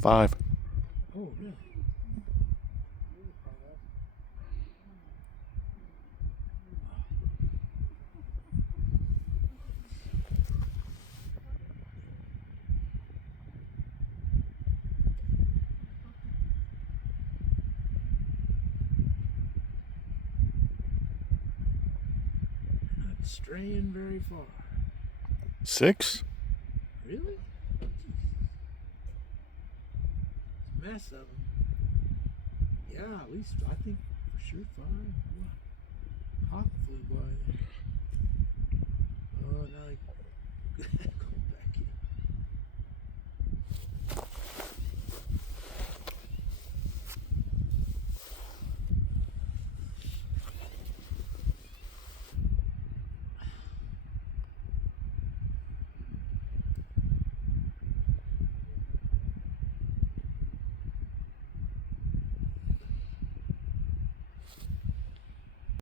5. Oh, really? Not straying very far. 6. Really? It's a mess of them. Yeah, at least I think for sure 5. Hawk flew by